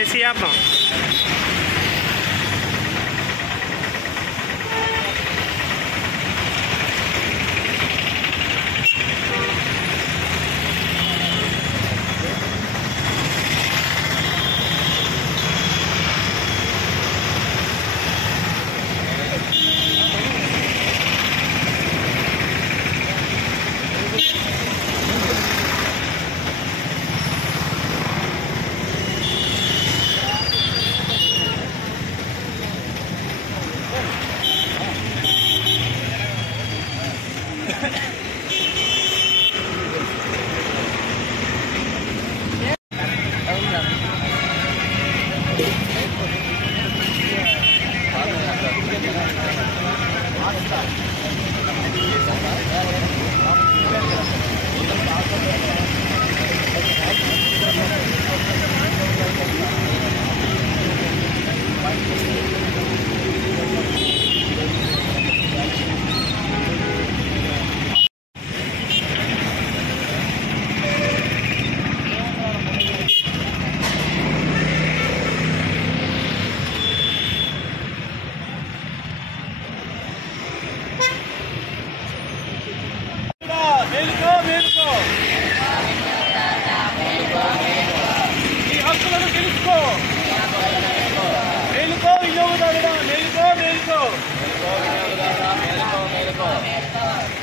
AC ఆపం.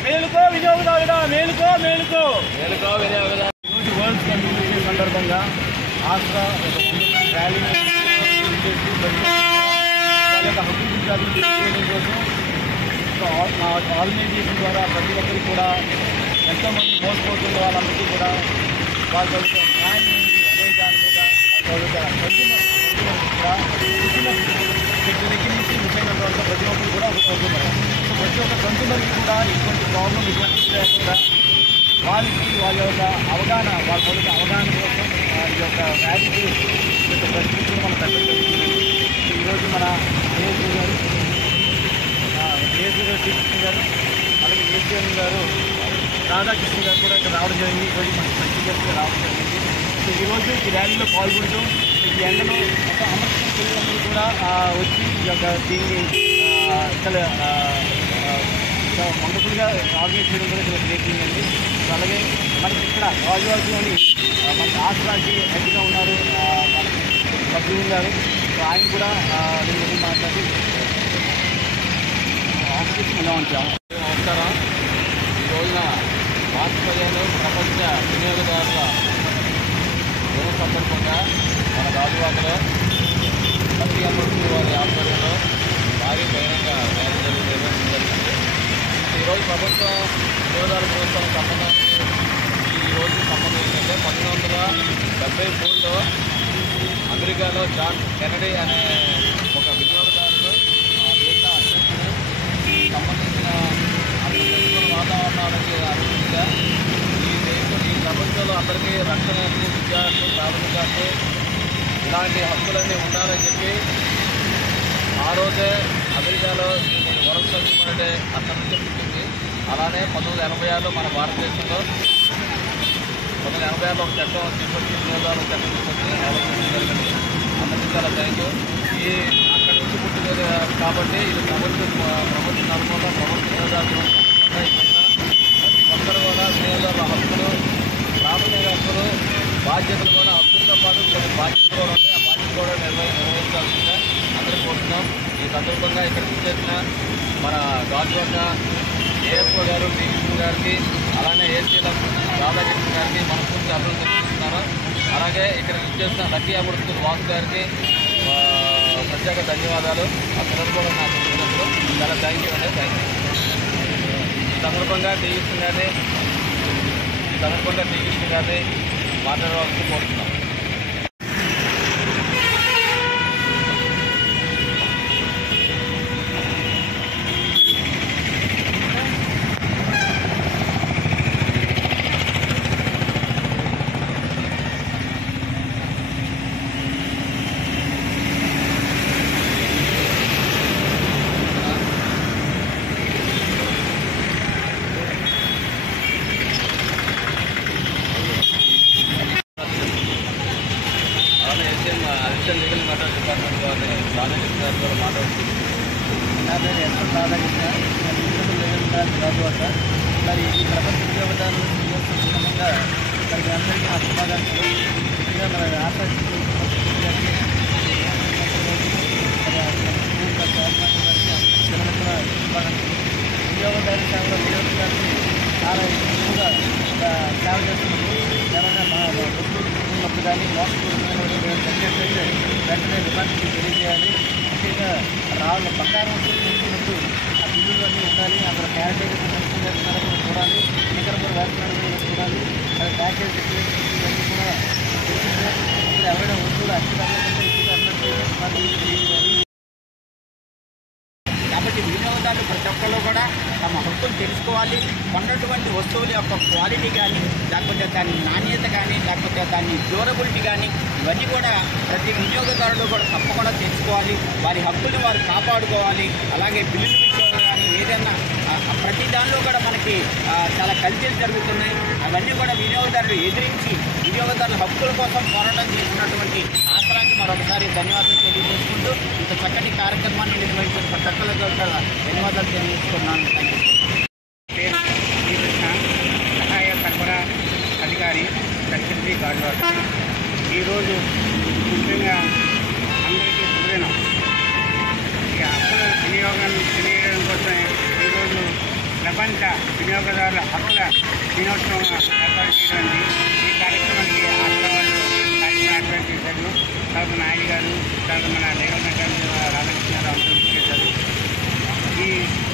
మేలుకో వినియోగదారుడా, మేలుకో మేలుకో మేలుకో వినియోగదారుడా. ఈరోజు వరల్డ్ కమ్యూనిటీ డే సందర్భంగా ఆస్ట్రా ర్యాలీ కోసం ఆర్గనైజేషన్ ద్వారా ప్రతి ఒక్కరికి కూడా ఎంతోమంది మోసపోతున్న వాళ్ళందరికీ కూడా వాళ్ళ న్యాయం అనే దాని మీద దగ్గర నుంచి ముఖ్యమైనటువంటి ప్రతి ఒక్కరు కూడా ఒక కన్సూమర్. సో ప్రతి ఒక్క కన్సూమర్కి కూడా ఇటువంటి ప్రాబ్లం ఇటువంటి లేకుండా వాళ్ళకి వాళ్ళ యొక్క అవగాహన వాళ్ళ పొలికి అవగాహన కోసం ఈ యొక్క వ్యాధి యొక్క పరిస్థితులు మనం పెట్టడం. ఈరోజు మన ఏఎస్ఐ గారు శ్రీకృష్ణ గారు అలాగే ఏసీఎం గారు రాధాకృష్ణ గారు కూడా ఇక్కడ రావడం జరిగింది. ఈరోజు మన సర్టిఫికేట్గా రావడం జరిగింది. సో ఈరోజు ఈ ర్యాలీలో పాల్గొంటూ ఈ ఎండలో ఒక అమర్చిన పిల్లలందరూ కూడా వచ్చి ఈ యొక్క దీన్ని చాలా వండర్ఫుల్గా ఆర్గనైజ్ చేయడం కూడా చాలా గ్రేట్ థింగ్ అండి. అలాగే మనకి ఇక్కడ రాజువాజులోని మనకి ఆస్ట్రాకి హెడ్గా ఉన్నారు మనకి సభ్యులు గారు. సో ఆయన కూడా దీన్ని మాట్లాడి ఆఫీస్లో ఉంటాము. నమస్కారం. ఈ రోజున మార్చి 15 ప్రపంచ వినియోగదారుల దిన సందర్భంగా మన గాజువాకలో ప్రతి అమృతి వారి ఆధ్వర్యంలో భారీ బహిరంగ ర్యాలీ జరిగింది. ఈరోజు ప్రపంచ వినియోగదారుల దినోత్సవం సంబంధానికి ఈరోజు సంబంధం ఏంటంటే 1973లో అమెరికాలో జాన్ కెనడీ అనే ఒక వినియోగదారుడు దేశ అధ్యక్షుడు సంబంధించిన వాతావరణానికి అనుగుణంగా ఈ ప్రపంచంలో అందరికీ రక్షణ విద్యార్థులు ప్రాథమికాలు ఇలాంటి హక్కులన్నీ ఉండాలని చెప్పి ఆ రోజే అమెరికాలో వరల్డ్ కన్స్యూమర్ డే అక్కడి నుంచి పుట్టింది. అలానే 1986లో మన భారతదేశంలో 1986లో ఒక చట్టం తీసుకొచ్చి వినియోగదారుల చట్టం తీసుకొచ్చి ఆలోచించడం జరిగింది. అందరికీ చాలా థ్యాంక్ యూ. ఈ అక్కడి నుంచి పుట్టినది కాబట్టి ఇది ప్రభుత్వ నలుమూల ప్రభుత్వ వినియోగదారులు ప్రతి ఒక్కరు కూడా వినియోగదారుల హక్కులు, ప్రాథమిక హక్కులు, బాధ్యతలు కూడా హక్కులతో పాటు కొన్ని బాధ్యతలు కూడా ఉంటాయి. ఆ బాధ్యతలు కూడా నిర్వహించాల్సిందిగా అందరికీ కోరుతున్నాం. ఈ సందర్భంగా ఇక్కడికి చేసిన మన గాజువాక ఏఎఫ్ఓ గారు టీవీ గారికి అలానే ఏసీల రాధాకృష్ణ గారికి మనస్ఫూర్తి అభివృద్ధి చేస్తున్నారు. అలాగే ఇక్కడికి చేసిన లక్కీ అమృతి వాసు గారికి ప్రత్యేక ధన్యవాదాలు. ఆ పిల్లలు కూడా నాకు చూసినప్పుడు చాలా థ్యాంక్ యూ అండి. Thank you. ఈ సందర్భంగా టీవీ గారిని మాట్లాడవలసి కోరుతున్నాం. అసిస్టెంట్ లీగల్ మెటర్ డిపార్ట్మెంట్ వారిని రాధాకృష్ణ గారు కూడా మాట్లాడుతుంది. నా పేరు ఎస్ఎన్ రాధాకృష్ణ, లీగల్ గ్రాడ్యుయేట్. మరి ఈ ప్రపంచ ఉద్యోగదారులు సందర్భంగా మరి అందరికీ నా శుభాకాంక్షలు. ముఖ్యంగా మన ఉద్యోగదారు సేవలో నియోజకవర్గానికి చాలా ఎక్కువగా సేవ చేస్తున్నారు. ఏమైనా మా వస్తువులు తీసుకున్నప్పుడు కానీ మోసపూరితమైనటువంటి సబ్జెక్ట్ అయితే వెంటనే డిపార్ట్మెంట్కి తెలియజేయాలి. ముఖ్యంగా రాళ్ళు బంగారం వస్తువులు తీసుకున్నప్పుడు ఆ బిల్లులు అన్నీ ఉండాలి. అక్కడ క్యారెక్టర్ మెన్షన్ చేస్తున్నారో కూడా చూడాలి, స్పీకర్ కూడా వేస్తున్నారో కూడా చూడాలి. అది ప్యాకేజ్ ఇవన్నీ కూడా తెలిసిందే. అప్పుడు ఎవరైనా వస్తువులు అక్షరాలంటే ఎక్కువగా అన్నట్టు. కాబట్టి వినియోగదారులు ప్రతి ఒక్కళ్ళు కూడా తమ హక్కులు తెలుసుకోవాలి. కొన్నటువంటి వస్తువుల యొక్క క్వాలిటీ కానీ, లేకపోతే దాని నాణ్యత కానీ, లేకపోతే దాని డ్యూరబిలిటీ కానీ, ఇవన్నీ కూడా ప్రతి వినియోగదారులు కూడా తప్పకుండా తెలుసుకోవాలి. వారి హక్కుల్ని వారు కాపాడుకోవాలి. అలాగే బిల్లుల విషయంలో కానీ ఏదైనా ప్రతి దానిలో కూడా మనకి చాలా కల్తీలు జరుగుతున్నాయి. అవన్నీ కూడా వినియోగదారులు ఎదిరించి వినియోగదారుల హక్కుల కోసం పోరాటం చేస్తున్నటువంటి ఆసరాకి మరొకసారి ధన్యవాదాలు తెలియజేసుకుంటూ ఇంత చక్కటి కార్యక్రమాన్ని నిర్వహించిన ప్రతి ఒక్కరికి ధన్యవాదాలు తెలియజేసుకున్నాను. పేరు శ్రీకృష్ణ, సహాయ సరఫరా అధికారి, సెక్రటరీ గాజువాడ. ఈరోజు ముఖ్యంగా అందరికీ శుభదినం. ఈ హక్కుల వినియోగం తెలియడం కోసం ఈరోజు ప్రపంచ వినియోగదారుల హక్కుల దినోత్సవం ఏర్పాటు చేయడం. ఈ కార్యక్రమానికి ఆంధ్ర వాళ్ళు కార్యక్రమం ఏర్పాటు చేశారు. తర్వాత నాయుడు గారు, తర్వాత మన లీగల్ మెటర్ రాధాకృష్ణ అందరూ చేశారు.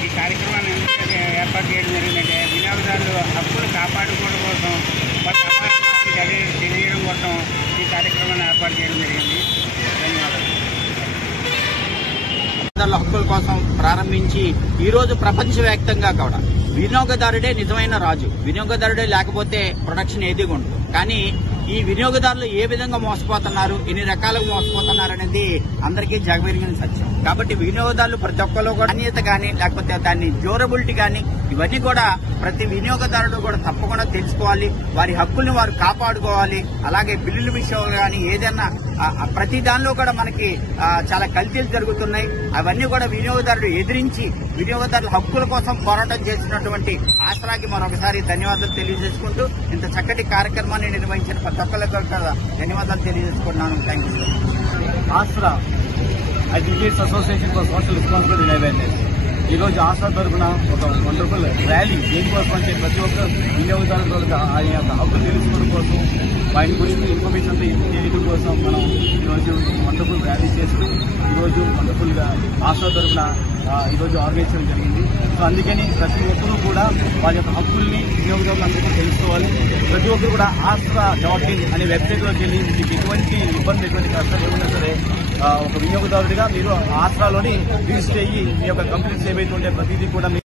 ఈ కార్యక్రమాన్ని ఏర్పాటు చేయడం జరిగిందంటే వినియోగదారులు హక్కులు కాపాడుకోవడం కోసం, వాళ్ళ సమాచారాన్ని తెలియజేయడం కోసం ఈ కార్యక్రమాన్ని ఏర్పాటు చేయడం జరిగింది. ధన్యవాదాలు. హక్కుల కోసం ప్రారంభించి ఈరోజు ప్రపంచవ్యాప్తంగా కూడా వినియోగదారుడే నిజమైన రాజు. వినియోగదారుడే లేకపోతే ప్రొడక్షన్ ఏది ఉండదు. కానీ ఈ వినియోగదారులు ఏ విధంగా మోసపోతున్నారు, ఎన్ని రకాలుగా మోసపోతున్నారు అనేది అందరికీ జగమెరిగిన సత్యం. కాబట్టి వినియోగదారులు ప్రతి ఒక్కరు కూడా నాణ్యత కానీ, లేకపోతే దాని డ్యూరబిలిటీ కానీ, ఇవన్నీ కూడా ప్రతి వినియోగదారుడు కూడా తప్పకుండా తెలుసుకోవాలి. వారి హక్కుల్ని వారు కాపాడుకోవాలి. అలాగే బిల్లుల విషయంలో కానీ ఏదైనా ప్రతి దానిలో కూడా మనకి చాలా కల్తీలు జరుగుతున్నాయి. అవన్నీ కూడా వినియోగదారులు ఎదిరించి వినియోగదారుల హక్కుల కోసం పోరాటం చేసినటువంటి ఆసరాకి మరొకసారి ధన్యవాదాలు తెలియజేసుకుంటూ ఇంత చక్కటి కార్యక్రమాన్ని నిర్వహించిన ప్రతి ఒక్కరికి ధన్యవాదాలు తెలియజేసుకుంటున్నాను. Thank you. Aasara advocates association for social responsibility and awareness ఈరోజు ఆసరా తరఫున ఒక వండర్ఫుల్ ర్యాలీ దేనికోసం అంటే ప్రతి ఒక్క వినియోగదారులకు ఆయన యొక్క హక్కులు తెలుసుకోవడం కోసం, ఆయన గురించి ఇన్ఫర్మేషన్ తెలియడం కోసం మనం ఈరోజు వండర్ఫుల్ ర్యాలీ చేస్తూ ఈరోజు వండర్ఫుల్గా ఆసరా తరఫున ఈరోజు ఆర్గనైజ్ చేయడం జరిగింది. సో అందుకని ప్రతి ఒక్కరూ కూడా వాళ్ళ యొక్క హక్కుల్ని వినియోగదారులందరూ తెలుసుకోవాలి. ప్రతి ఒక్కరు కూడా ఆసరా.in అనే వెబ్సైట్లోకి వెళ్ళి మీకు ఎటువంటి ఇబ్బంది, ఎటువంటి కష్టాలు ఏమైనా సరే ఒక వినియోగదారుడిగా మీరు ఆసరాలోని రిజిస్టర్ అయ్యి మీ యొక్క కంప్లైంట్స్ ఏవైతే ఉంటే ప్రతిదీ కూడా